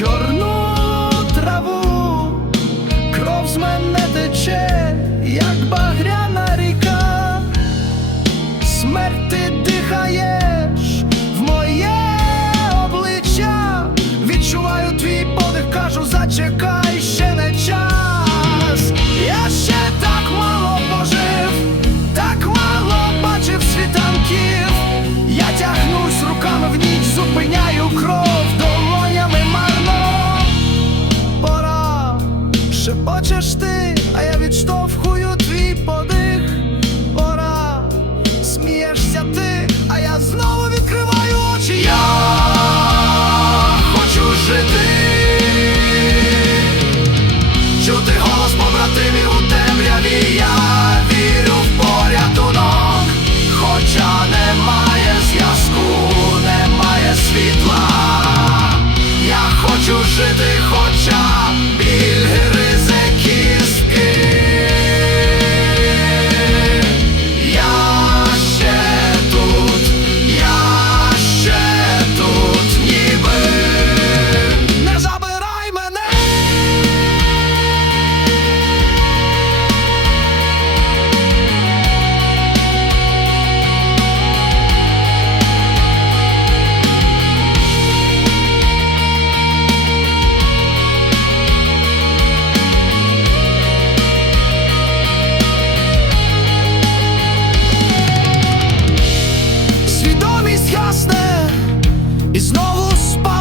чорну траву, кров з мене тече, як багряна ріка, смерть ти дихаєш в моє обличчя, відчуваю твій подих, кажу, зачекай. згасне і знову спа.